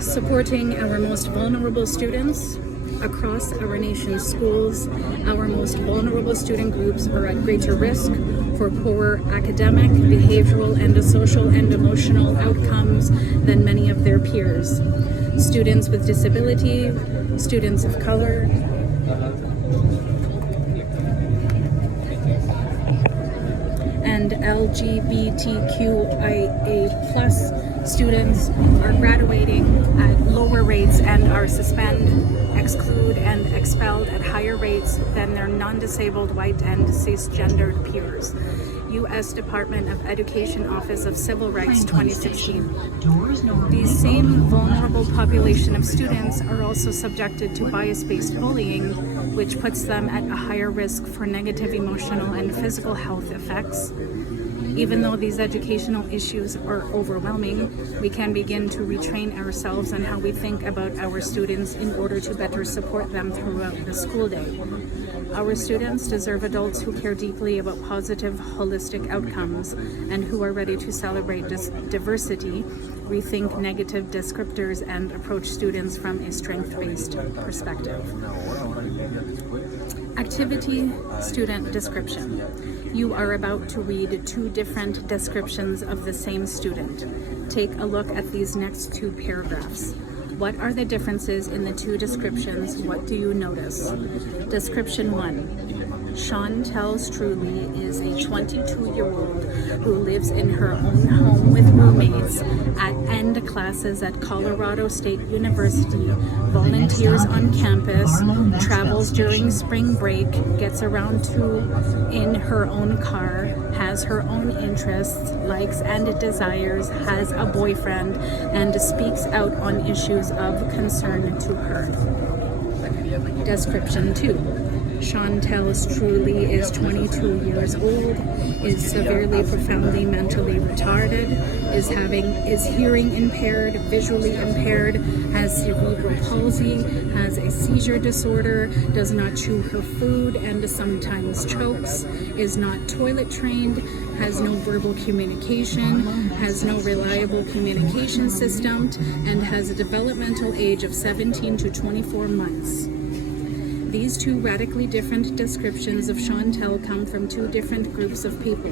Supporting our most vulnerable students across our nation's schools. Our most vulnerable student groups are at greater risk for poorer academic, behavioral, and social and emotional outcomes than many of their peers. Students with disability, students of color, and LGBTQIA+ students are graduating at lower rates and are suspended, excluded, and expelled at higher rates than their non-disabled white and cisgendered peers. U.S. Department of Education Office of Civil Rights 2016. These same vulnerable population of students are also subjected to bias-based bullying, which puts them at a higher risk for negative emotional and physical health effects. Even though these educational issues are overwhelming, we can begin to retrain ourselves on how we think about our students in order to better support them throughout the school day. Our students deserve adults who care deeply about positive, holistic outcomes and who are ready to celebrate diversity, rethink negative descriptors, and approach students from a strength-based perspective. Activity student description. You are about to read two different descriptions of the same student. Take a look at these next two paragraphs. What are the differences in the two descriptions? What do you notice? Description 1. Chantel Truly is a 22-year-old who lives in her own home with roommates, attends classes at Colorado State University, volunteers on campus, travels during spring break, gets around in her own car, has her own interests, likes and desires, has a boyfriend, and speaks out on issues of concern to her. Description 2. Chantel Truly is 22 years old, is severely, profoundly mentally retarded, is hearing impaired, visually impaired, has cerebral palsy, has a seizure disorder, does not chew her food and sometimes chokes, is not toilet trained, has no verbal communication, has no reliable communication system, and has a developmental age of 17 to 24 months. These two radically different descriptions of Chantel come from two different groups of people.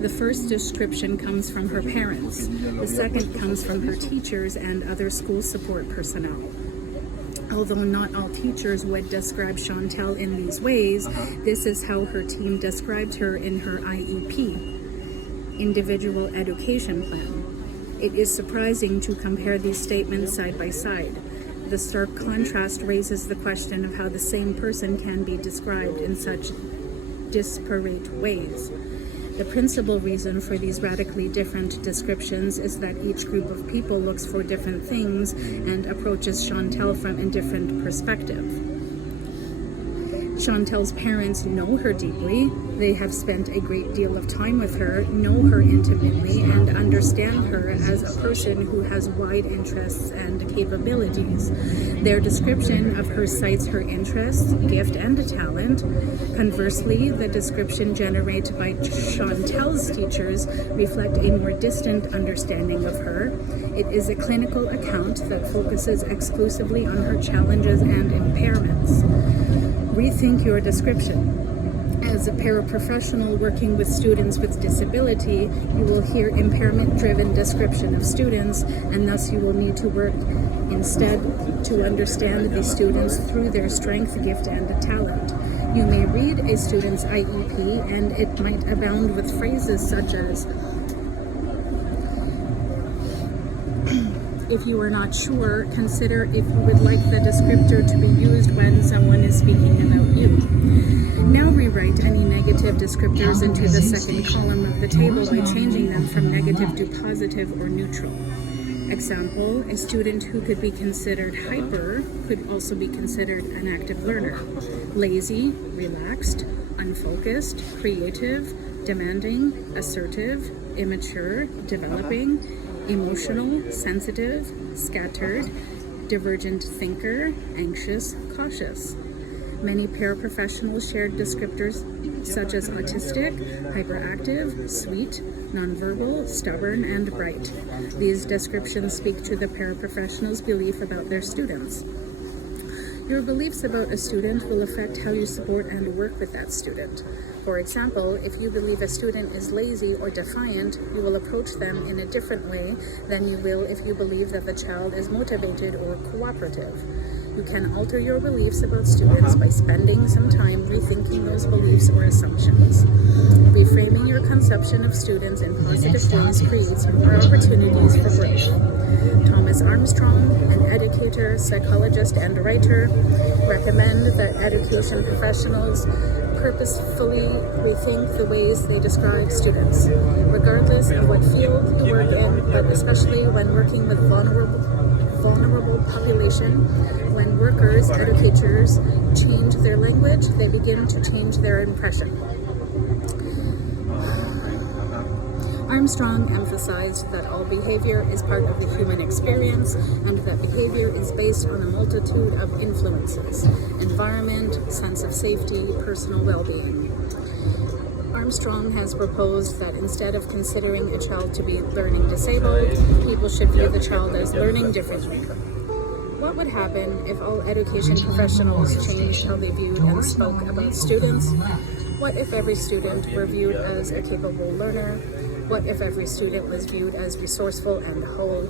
The first description comes from her parents. The second comes from her teachers and other school support personnel. Although not all teachers would describe Chantel in these ways, this is how her team described her in her IEP, Individual Education Plan. It is surprising to compare these statements side by side. The stark contrast raises the question of how the same person can be described in such disparate ways. The principal reason for these radically different descriptions is that each group of people looks for different things and approaches Chantel from a different perspective. Chantel's parents know her deeply. They have spent a great deal of time with her, know her intimately, and understand her as a person who has wide interests and capabilities. Their description of her cites her interests, gift, and talent. Conversely, the description generated by Chantel's teachers reflect a more distant understanding of her. It is a clinical account that focuses exclusively on her challenges and impairments. Rethink your description. As a paraprofessional working with students with disability, you will hear impairment-driven description of students, and thus you will need to work instead to understand the students through their strength, gift, and talent. You may read a student's IEP, and it might abound with phrases such as, if you are not sure, consider if you would like the descriptor to be used when someone is speaking about you. Now rewrite any negative descriptors into the second column of the table by changing them from negative to positive or neutral. Example, a student who could be considered hyper could also be considered an active learner. Lazy, relaxed, unfocused, creative, demanding, assertive, immature, developing, emotional, sensitive, scattered, divergent thinker, anxious, cautious. Many paraprofessionals shared descriptors such as autistic, hyperactive, sweet, nonverbal, stubborn, and bright. These descriptions speak to the paraprofessional's belief about their students. Your beliefs about a student will affect how you support and work with that student. For example, if you believe a student is lazy or defiant, you will approach them in a different way than you will if you believe that the child is motivated or cooperative. You can alter your beliefs about students by spending some time rethinking those beliefs or assumptions. Reframing your conception of students in positive ways creates more opportunities for growth. Thomas Armstrong, an educator, psychologist, and writer, recommend that education professionals purposefully rethink the ways they describe students, regardless of what field you work in, but especially when working with vulnerable population. When workers, educators, change their language, they begin to change their impression. Armstrong emphasized that all behavior is part of the human experience and that behavior is based on a multitude of influences: environment, sense of safety, personal well-being. Armstrong has proposed that instead of considering a child to be learning disabled, people should view the child as learning differently. What would happen if all education professionals changed how they viewed and spoke about students? What if every student were viewed as a capable learner? What if every student was viewed as resourceful and whole?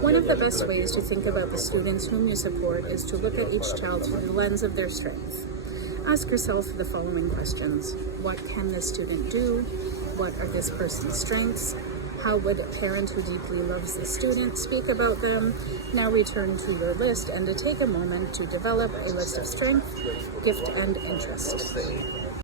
One of the best ways to think about the students whom you support is to look at each child through the lens of their strengths. Ask yourself the following questions. What can this student do? What are this person's strengths? How would a parent who deeply loves the student speak about them? Now return to your list and to take a moment to develop a list of strength, gift, and interest.